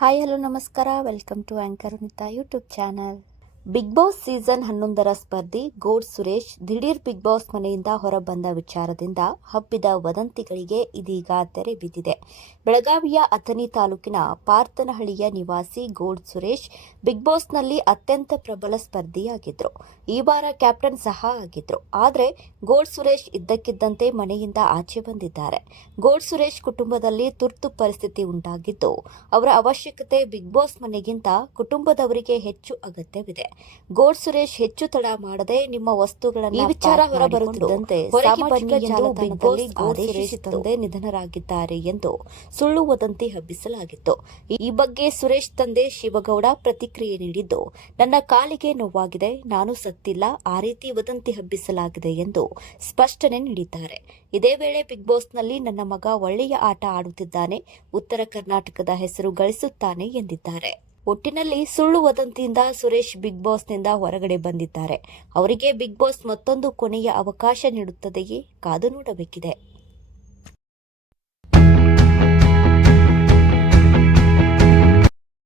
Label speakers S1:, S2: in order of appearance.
S1: Hi hello ನಮಸ್ಕಾರ. Welcome to anchor Anita YouTube channel big boss season ಹನ್ನೊಂದರ ಸ್ಪರ್ಧಿ ಗೋಡ್ ಸುರೇಶ್ ದಿಢೀರ್ ಬಿಗ್ ಬಾಸ್ ಮನೆಯಿಂದ ಹೊರಬಂದ ವಿಚಾರದಿಂದ ಹಬ್ಬಿದ ವದಂತಿಗಳಿಗೆ ಇದೀಗ ತೆರೆ ಬಿದ್ದಿದೆ. ಬೆಳಗಾವಿಯ ಅಥಣಿ ತಾಲೂಕಿನ ಪಾರ್ತನಹಳ್ಳಿಯ ನಿವಾಸಿ ಗೋಡ್ ಸುರೇಶ್ ಬಿಗ್ ಬಾಸ್ನಲ್ಲಿ ಅತ್ಯಂತ ಪ್ರಬಲ ಸ್ಪರ್ಧಿಯಾಗಿದ್ದರು ಈ ವಾರ ಕ್ಯಾಪ್ಟನ್ ಸಹ ಆಗಿದ್ದರು ಆದರೆ ಗೋಡ್ ಸುರೇಶ್ ಇದ್ದಕ್ಕಿದ್ದಂತೆ ಮನೆಯಿಂದ ಆಚೆ ಬಂದಿದ್ದಾರೆ. ಗೋಡ್ ಸುರೇಶ್ ಕುಟುಂಬದಲ್ಲಿ ತುರ್ತು ಪರಿಸ್ಥಿತಿ ಉಂಟಾಗಿದ್ದು, ಅವರ ಅವಶ್ಯಕತೆ ಬಿಗ್ ಬಾಸ್ ಮನೆಗಿಂತ ಕುಟುಂಬದವರಿಗೆ ಹೆಚ್ಚು ಅಗತ್ಯವಿದೆ. ಗೋಡ್ ಸುರೇಶ್ ಹೆಚ್ಚು ತಡ ಮಾಡದೆ ನಿಮ್ಮ ವಸ್ತುಗಳನ್ನು ವಿಚಾರ ಹೊರಬರುತ್ತಿದ್ದಂತೆ ಬಾಸ್ ತಂದೆ ನಿಧನರಾಗಿದ್ದಾರೆ ಎಂದು ಸುಳ್ಳು ವದಂತಿ ಹಬ್ಬಿಸಲಾಗಿತ್ತು. ಈ ಬಗ್ಗೆ ಸುರೇಶ್ ತಂದೆ ಶಿವಗೌಡ ಪ್ರತಿಕ್ರಿಯೆ ನೀಡಿದ್ದು ನನ್ನ ಕಾಲಿಗೆ ನೋವಾಗಿದೆ ನಾನು ಸತ್ತಿಲ್ಲ ಆ ರೀತಿ ವದಂತಿ ಹಬ್ಬಿಸಲಾಗಿದೆ ಎಂದು ಸ್ಪಷ್ಟನೆ ನೀಡಿದ್ದಾರೆ. ಇದೇ ವೇಳೆ ಬಿಗ್ ಬಾಸ್ನಲ್ಲಿ ನನ್ನ ಮಗ ಒಳ್ಳೆಯ ಆಟ ಆಡುತ್ತಿದ್ದಾನೆ ಉತ್ತರ ಕರ್ನಾಟಕದ ಹೆಸರು ಗಳಿಸುತ್ತಾನೆ ಎಂದಿದ್ದಾರೆ. ಒಟ್ಟಿನಲ್ಲಿ ಸುಳ್ಳು ವದಂತಿಯಿಂದ ಸುರೇಶ್ ಬಿಗ್ ಬಾಸ್ನಿಂದ ಹೊರಗಡೆ ಬಂದಿದ್ದಾರೆ. ಅವರಿಗೆ ಬಿಗ್ ಬಾಸ್ ಮತ್ತೊಂದು ಕೊನೆಯ ಅವಕಾಶ ನೀಡುತ್ತದೆಯೇ ಕಾದು ನೋಡಬೇಕಿದೆ.